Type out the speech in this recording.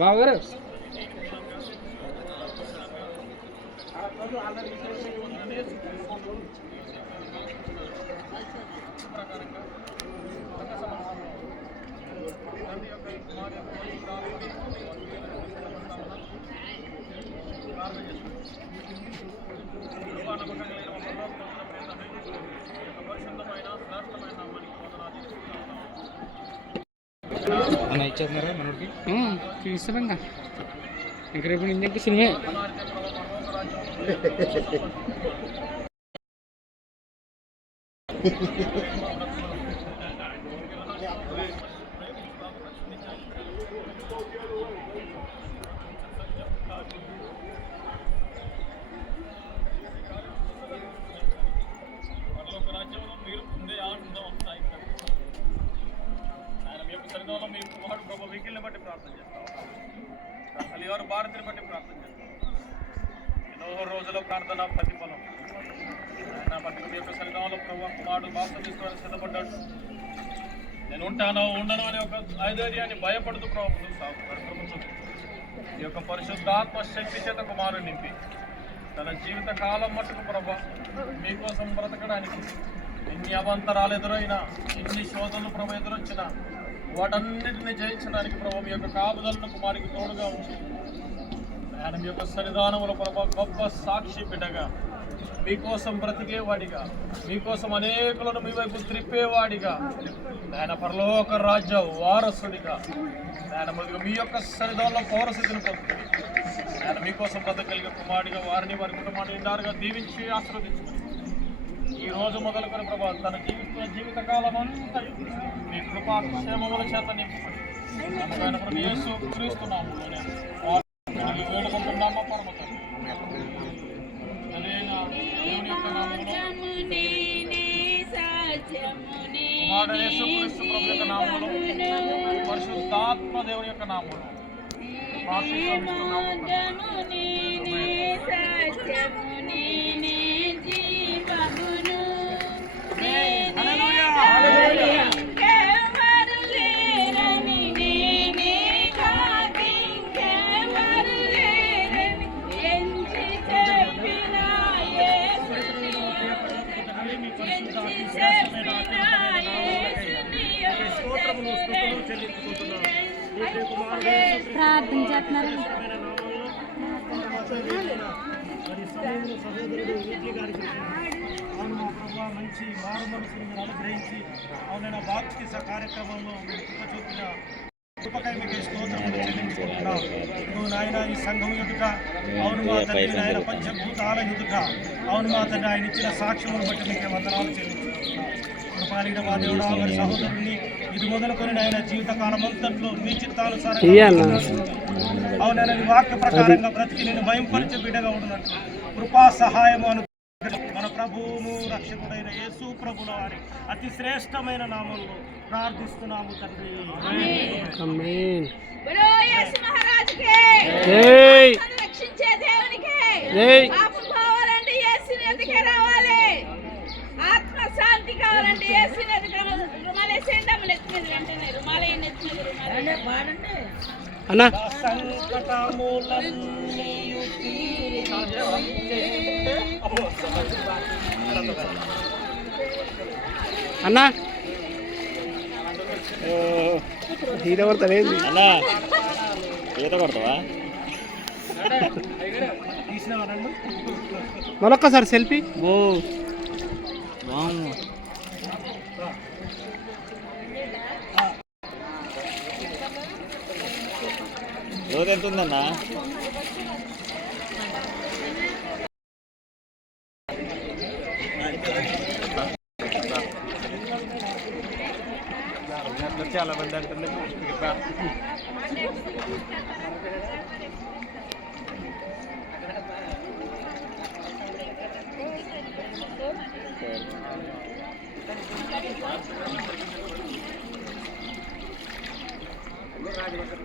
బావగారు అన్న ఇచ్చేస్తున్నారా మనకి ఇస్తారంగా ఇంక రేపు ఇంటికి సినిమా మీ కుమారుడు ప్రభు వీకిల్ని బట్టి ప్రార్థన చేస్తాం. అలివారు భారతిని బట్టి ప్రార్థన చేస్తాం. ఎన్నో రోజుల ప్రార్థన ప్రతిఫలం ఆయన బట్టి మీ యొక్క సన్నిధానంలో ప్రభు కుమారుడు బాప్తిసం తీసుకోవడానికి సిద్ధపడ్డాడు. నేను ఉంటానో ఉండను అనే ఒక ఐధైర్యాన్ని భయపడుతూ ప్రభు సాగుతాడు. ఈ యొక్క పరిశుద్ధాత్మ శక్తి చేత కుమారుడు నింపి తన జీవిత కాలం మట్టుకు ప్రభు మీకోసం బ్రతకడానికి ఎన్ని అవాంతరాలు ఎదురైనా ఎన్ని శోధనలు ప్రభు ఎదురొచ్చినా వాటన్నిటిని జయించడానికి ప్రభు మీ యొక్క కాపుదలను కుమారికి తోడుగా ఉంచి ఆయన మీ యొక్క సన్నిధానముల ప్రభు గొప్ప సాక్షి బిడ్డగా మీకోసం బ్రతికేవాడిగా మీకోసం అనేకులను మీ వైపు త్రిప్పేవాడిగా ఆయన పరలోక రాజ్య వారసుడిగా ఆయన మీ యొక్క సన్నిధానంలో పౌరస్థితిని పొందుతుంది. ఆయన మీకోసం బ్రతకగలిగే కుమారుడిగా వారిని వారి కుటుంబాన్ని నిండారుగా దీవించి ఆశీర్వదించుకుని ఈ రోజు మొదలుకొని ప్రభా తన జీవితకాలం అంతా మీ కృపాక్షేమముల చేత నింపుకొని యేసు క్రీస్తున్నాము వేడుకుంటున్నామా పరమత దేవుని యొక్క నామములో కుమారుడు యేసు క్రీస్తు ప్రభు యొక్క నామములో పరిశుద్ధాత్మ దేవుని యొక్క నామములో ప్రార్థిస్తున్నాము. ప్రార్థన చేస్తున్నారు. అవును మా ప్రభావ మంచి మారు మనసును మీరు అనుగ్రహించి అవునైనా బాప్తిస కార్యక్రమంలో మీరు కృప చూపిన కృపకై మీకు స్తోత్రములు చెల్లించుకుంటున్నాం. నువ్వు నాయన ఈ సంఘం ఎదుట అవును మా తండ్రి నాయన పంచభూతాల ఎదుట అవును మా తండ్రి ఆయన ఇచ్చిన సాక్ష్యమును బట్టి మీకు వందనాలు చెల్లించుకుంటున్నాం. కృపాలిన మా దేవుడా మరి సహోదరుని ఇది మొదలుకొని ఆయన జీవితకాలం అంతట్లో మీ చిత్తానుసారంగా అవునైనా నీ వాక్య ప్రకారంగా బ్రతికి నేను భయంపరిచే బిడ్డగా ఉన్నట్టు కృపా సహాయము అను మన ప్రభువును రక్షకుడైన యేసు ప్రభుల వారి అతి శ్రేష్టమైన నామంలో ప్రార్థిస్తున్నాము తండ్రి. ఆత్మశాంతి కావాలంటే అన్నా అన్నా ఈత పడతావేంది అన్నా ఈత పడతావా మరొక్కసారి సెల్ఫీ ఓ లోతు ఎంత ఉందన్నా? చాలా మంది అంటున్నారు